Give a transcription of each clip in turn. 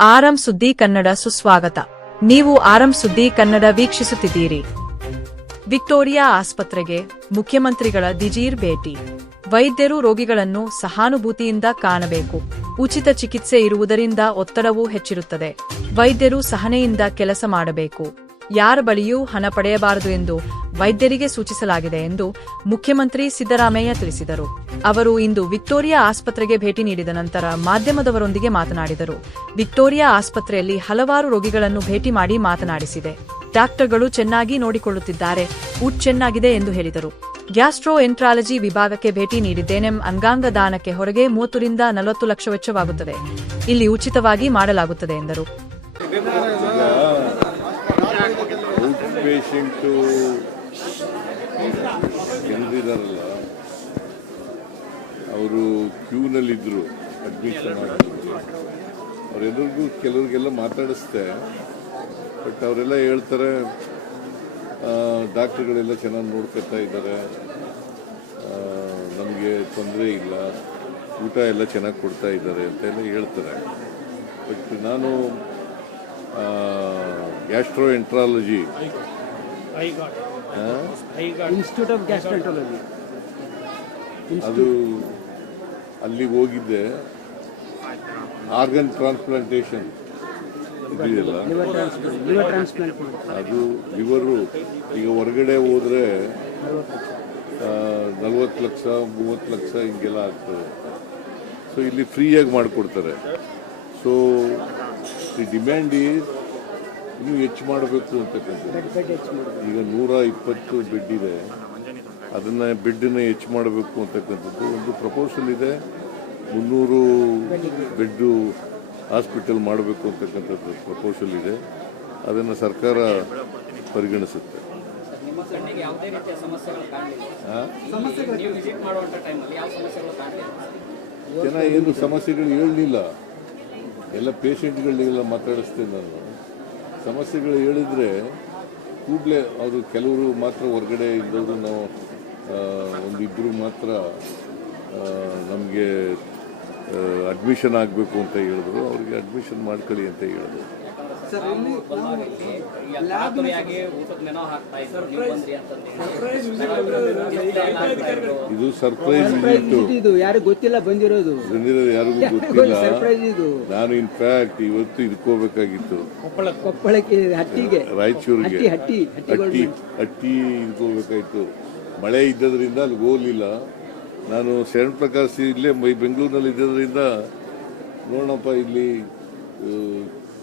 ಆರಂ ಸುದ್ದಿ ಕನ್ನಡ ಸುಸ್ವಾಗತ. ನೀವು ಆರಂ ಸುದ್ದಿ ಕನ್ನಡ ವೀಕ್ಷಿಸುತ್ತಿದ್ದೀರಿ. ವಿಕ್ಟೋರಿಯಾ ಆಸ್ಪತ್ರೆಗೆ ಮುಖ್ಯಮಂತ್ರಿಗಳ ದಿಜೀರ್ ಭೇಟಿ. ವೈದ್ಯರು ರೋಗಿಗಳನ್ನು ಸಹಾನುಭೂತಿಯಿಂದ ಕಾಣಬೇಕು. ಉಚಿತ ಚಿಕಿತ್ಸೆ ಇರುವುದರಿಂದ ಒತ್ತಡವೂ ಹೆಚ್ಚಿರುತ್ತದೆ. ವೈದ್ಯರು ಸಹನೆಯಿಂದ ಕೆಲಸ ಮಾಡಬೇಕು. ಯಾರ ಬಳಿಯೂ ಹಣ ಪಡೆಯಬಾರದು ಎಂದು ವೈದ್ಯರಿಗೆ ಸೂಚಿಸಲಾಗಿದೆ ಎಂದು ಮುಖ್ಯಮಂತ್ರಿ ಸಿದ್ದರಾಮಯ್ಯ ತಿಳಿಸಿದರು. ಅವರು ಇಂದು ವಿಕ್ಟೋರಿಯಾ ಆಸ್ಪತ್ರೆಗೆ ಭೇಟಿ ನೀಡಿದ ನಂತರ ಮಾಧ್ಯಮದವರೊಂದಿಗೆ ಮಾತನಾಡಿದರು. ವಿಕ್ಟೋರಿಯಾ ಆಸ್ಪತ್ರೆಯಲ್ಲಿ ಹಲವಾರು ರೋಗಿಗಳನ್ನು ಭೇಟಿ ಮಾಡಿ ಮಾತನಾಡಿಸಿದೆ. ಡಾಕ್ಟರ್ಗಳು ಚೆನ್ನಾಗಿ ನೋಡಿಕೊಳ್ಳುತ್ತಿದ್ದಾರೆ, ಊಟ ಚೆನ್ನಾಗಿದೆ ಎಂದು ಹೇಳಿದರು. ಗ್ಯಾಸ್ಟ್ರೋ ಎಂಟ್ರಾಲಜಿ ವಿಭಾಗಕ್ಕೆ ಭೇಟಿ ನೀಡಿದ್ದೇನೆಂ, ಅಂಗಾಂಗ ದಾನಕ್ಕೆ ಹೊರಗೆ ಮೂವತ್ತರಿಂದ ನಲವತ್ತು ಲಕ್ಷ ವೆಚ್ಚವಾಗುತ್ತದೆ. ಇಲ್ಲಿ ಉಚಿತವಾಗಿ ಮಾಡಲಾಗುತ್ತದೆ ಎಂದರು. ಪೇಷಂಟು ಜನರಿದಾರಲ್ಲ ಅವರು ಕ್ಯೂನಲ್ಲಿದ್ದರು ಅಡ್ಮಿಷನ್ ಮಾಡಿದ್ರು. ಅವರೆಲ್ಲರಿಗೂ ಕೆಲವ್ರಿಗೆಲ್ಲ ಮಾತಾಡಿಸ್ದೆ, ಬಟ್ ಅವರೆಲ್ಲ ಹೇಳ್ತಾರೆ ಡಾಕ್ಟ್ರುಗಳೆಲ್ಲ ಚೆನ್ನಾಗಿ ನೋಡ್ಕೊತಾ ಇದ್ದಾರೆ ನಮಗೆ ತೊಂದರೆ ಇಲ್ಲ, ಊಟ ಎಲ್ಲ ಚೆನ್ನಾಗಿ ಕೊಡ್ತಾ ಇದ್ದಾರೆ ಅಂತ ಎಲ್ಲ ಹೇಳ್ತಾರೆ. ಬಟ್ ನಾನು ಗ್ಯಾಸ್ಟ್ರೋ ಎಂಟ್ರಾಲಜಿ I ಆಫ್ ಅದು ಅಲ್ಲಿ ಹೋಗಿದ್ದೆ. ಆರ್ಗನ್ ಟ್ರಾನ್ಸ್ಪ್ಲಾಂಟೇಶನ್ ಇದೆಯಲ್ಲ. ಅದು ಇವರು ಈಗ ಹೊರಗಡೆ ಹೋದ್ರೆ ನಲ್ವತ್ತು ಲಕ್ಷ ಮೂವತ್ತು ಲಕ್ಷ ಹಿಂಗೆಲ್ಲ ಆಗ್ತದೆ. ಸೊ ಇಲ್ಲಿ ಫ್ರೀಯಾಗಿ ಮಾಡಿಕೊಡ್ತಾರೆ. ಸೊ ದಿ ಡಿಮ್ಯಾಂಡ್ ಈಸ್ ಇನ್ನೂ ಹೆಚ್ಚು ಮಾಡಬೇಕು ಅಂತಕ್ಕಂಥದ್ದು. ಈಗ ನೂರ ಇಪ್ಪತ್ತು ಬೆಡ್ ಇದೆ. ಅದನ್ನು ಬೆಡ್ಡನ್ನು ಹೆಚ್ಚು ಮಾಡಬೇಕು ಅಂತಕ್ಕಂಥದ್ದು ಒಂದು ಪ್ರಪೋಸಲ್ ಇದೆ. ಮುನ್ನೂರು ಬೆಡ್ಡು ಹಾಸ್ಪಿಟಲ್ ಮಾಡಬೇಕು ಅಂತಕ್ಕಂಥದ್ದು ಪ್ರಪೋಸಲ್ ಇದೆ. ಅದನ್ನು ಸರ್ಕಾರ ಪರಿಗಣಿಸುತ್ತೆ. ಜನ ಏನು ಸಮಸ್ಯೆಗಳು ಹೇಳಲಿಲ್ಲ. ಎಲ್ಲ ಪೇಷಂಟ್ಗಳಿಗೆಲ್ಲ ಮಾತಾಡಿಸ್ತೇನೆ ನಾನು. ಸಮಸ್ಯೆಗಳು ಹೇಳಿದರೆ ಕೂಡಲೇ ಅವರು ಕೆಲವರು ಮಾತ್ರ ಹೊರಗಡೆ ಇದ್ದವರು ನಾವು ಒಂದಿಬ್ಬರು ಮಾತ್ರ ನಮಗೆ ಅಡ್ಮಿಷನ್ ಆಗಬೇಕು ಅಂತ ಹೇಳಿದ್ರು. ಅವ್ರಿಗೆ ಅಡ್ಮಿಷನ್ ಮಾಡ್ಕೊಳ್ಳಿ ಅಂತ ಹೇಳಿದ್ರು. ಬಂದಾಗ ಇಲ್ಲಿ ಅಂತಂದು ಇದು ಸರ್ಪ್ರೈಸ್ ಇದು ಯಾರಿಗೂ ಗೊತ್ತಿಲ್ಲ ಬಂದಿರೋದು. ಬಂದಿರೋದು ಯಾರಿಗೂ ಗೊತ್ತಿಲ್ಲ. ಸರ್ಪ್ರೈಸ್ ಇದು. ನಾನು ಇನ್ಫ್ಯಾಕ್ಟ್ ಇವತ್ತು ಇದಕ್ಕೋಬೇಕಾಗಿತ್ತು ಕೊಪ್ಪಳಕ್ಕೆ. ಹಟ್ಟಿಗೆ. ರಾಯಚೂರಿಗೆ. ಹಟ್ಟಿ ಹಟ್ಟಿ ಹಟ್ಟಿ ಹಟ್ಟಿ ಮಳೆ ಇದ್ದದ್ರಿಂದ ಅಲ್ಲಿ ಹೋಗ್ಲಿಲ್ಲ. ನಾನು ಶರಣ್ ಪ್ರಕಾಶ್ ಇಲ್ಲೇ ಮೈ ಬೆಂಗಳೂರಿನಲ್ಲಿ ಇದ್ದದ್ರಿಂದ ನೋಡಪ್ಪ ಇಲ್ಲಿ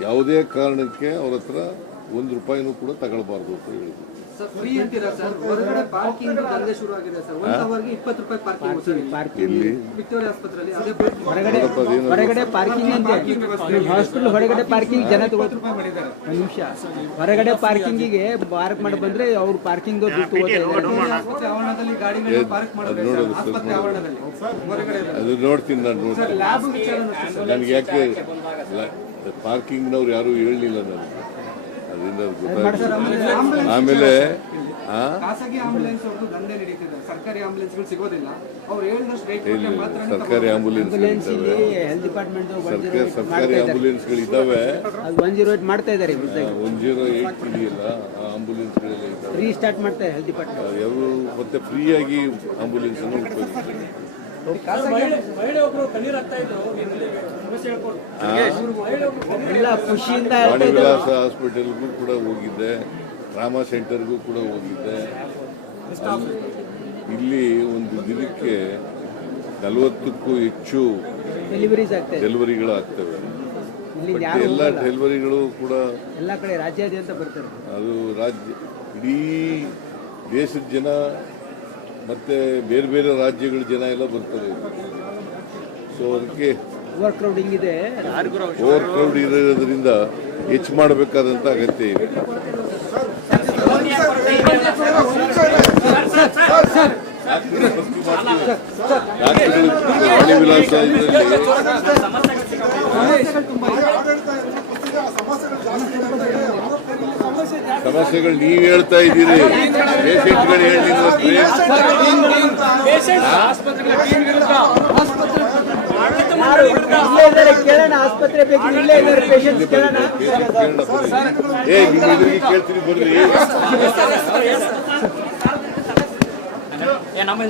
ಯಾವುದೇ ಕಾರಣಕ್ಕೆ ಅವರ ಹತ್ರ ಒಂದು ರೂಪಾಯಿನೂ ಕೂಡ ತಗೊಳ್ಬಾರ್ದು ಅಂತ ಹೇಳಿದ್ರು. ಸರ್ ಫ್ರೀ ಅಂತೀರಾ ಸರ್? ಹೊರಗಡೆ ಪಾರ್ಕಿಂಗ್ ಅಂತೆ. ಹಾಸ್ಪಿಟಲ್ ಹೊರಗಡೆ ಪಾರ್ಕಿಂಗ್ ಜನ ನಿಮಿಷ. ಹೊರಗಡೆ ಪಾರ್ಕಿಂಗಿಗೆ ಪಾರ್ಕ್ ಮಾಡಿ ಬಂದ್ರೆ ಅವ್ರು ಪಾರ್ಕಿಂಗ್ ದುಡ್ಡು ತಗೋತಾರೆ ಆವರಣದಲ್ಲಿ ಗಾಡಿಗಳನ್ನ ಪಾರ್ಕ್ ಅದು ನೋಡ್ತೀನಿ ನಾನು ನೋಡ್ತೀನಿ. ನನಗೆ ಯಾಕೆ ಪಾರ್ಕಿಂಗ್ನವ್ರು ಯಾರು ಹೇಳಲಿಲ್ಲ ನನಗೆ. ಅದರಿಂದ ಅದು ಗೊತ್ತಾಗ್ತದೆ. ಆಮೇಲೆ ಆ? ಖಾಸಗಿ ಆಂಬುಲೆನ್ಸ್ ಅವ್ರದ್ದು ದಂಧೆ ನಡೀತಿದೆ. ಸರ್ಕಾರಿ ಆಂಬುಲೆನ್ಸ್ಗಳು ಸಿಗೋದಿಲ್ಲ. ಅವ್ರು ಹೇಳಿದಷ್ಟು ರೇಟ್ ಇಲ್ಲಿ ಕೊಟ್ಟರೆ ಮಾತ್ರ ಸರ್ಕಾರಿ ಆಂಬುಲೆನ್ಸ್ ಸರ್ಕಾರ ಸರ್ಕಾರಿ ಅದು ಒನ್ ಜೀರೋ ಏಟ್ ಮಾಡ್ತಾ ಇದ್ದಾರೆ ಹೊಸದಾಗಿ ಒನ್ ಜೀರೋ ಏಟ್ ಇದೆಯಲ್ಲ ಆ ಆಂಬುಲೆನ್ಸ್ಗಳೆಲ್ಲ ಇದ್ದಾವೆ. ಫ್ರೀ ಸ್ಟಾರ್ಟ್ ಮಾಡ್ತಾರೆ ಹೆಲ್ತ್ ಡಿಪಾರ್ಟ್ಮೆಂಟ್ ಯಾರು ಮತ್ತೆ ಫ್ರೀಯಾಗಿ ಆಂಬುಲೆನ್ಸ್ ಅನ್ನು ಉಪಯೋಗಿಸ್ತಾರೆ. ವಾಣಿ ವಿಲಾಸ ಹಾಸ್ಪಿಟಲ್ಗೂ ಕೂಡ ಹೋಗಿದ್ದೆ. ಟ್ರಾಮಾ ಸೆಂಟರ್ಗೂ ಕೂಡ ಹೋಗಿದ್ದೆ. ಇಲ್ಲಿ ಒಂದು ದಿನಕ್ಕೆ ನಲವತ್ತಕ್ಕೂ ಹೆಚ್ಚು ಡೆಲಿವರೀಸ್ ಆಗ್ತವೆ ಇದೆ. ಡೆಲಿವರಿಗಳಾಗ್ತವೆ. ಎಲ್ಲ ಡೆಲಿವರಿಗಳು ಕೂಡ ಎಲ್ಲ ಕಡೆ ರಾಜ್ಯಾದ್ಯಂತ ಬರ್ತಾರೆ. ಅದು ರಾಜ್ಯ ಇಡೀ ದೇಶದ ಜನ ಮತ್ತೆ ಬೇರೆ ಬೇರೆ ರಾಜ್ಯಗಳ ಜನ ಎಲ್ಲ ಬರ್ತಾರೆ. ಸೊ ಅದಕ್ಕೆ ಓವರ್ ಕ್ರೌಡಿಂಗ್ ಇದೆ ಓವರ್ ಕ್ರೌಡ್ ಇರೋದ್ರಿಂದ ಹೆಚ್ಚು ಮಾಡಬೇಕಾದಂತ ಅಗತ್ಯ ಇದೆ. ಇದರಲ್ಲಿ ಸಮಸ್ಯೆಗಳು ನೀವು ಹೇಳ್ತಾ ಇದ್ದೀರಿ. ಪೇಷೆಂಟ್ಗಳು ಹೇಳಿ. ಕೇಳೋಣ ಆಸ್ಪತ್ರೆ ಬೇಕು ಇಲ್ಲೇ ಇದ್ದಾರೆ ಪೇಷಂಟ್ಸ್ ಕೇಳೋಣ ಏ ನಿಮ್ಮ ಎದುರಿಗೆ ಕೇಳ್ತೀನಿ ಬರ್ರಿ ಏ ನಮ್ಮ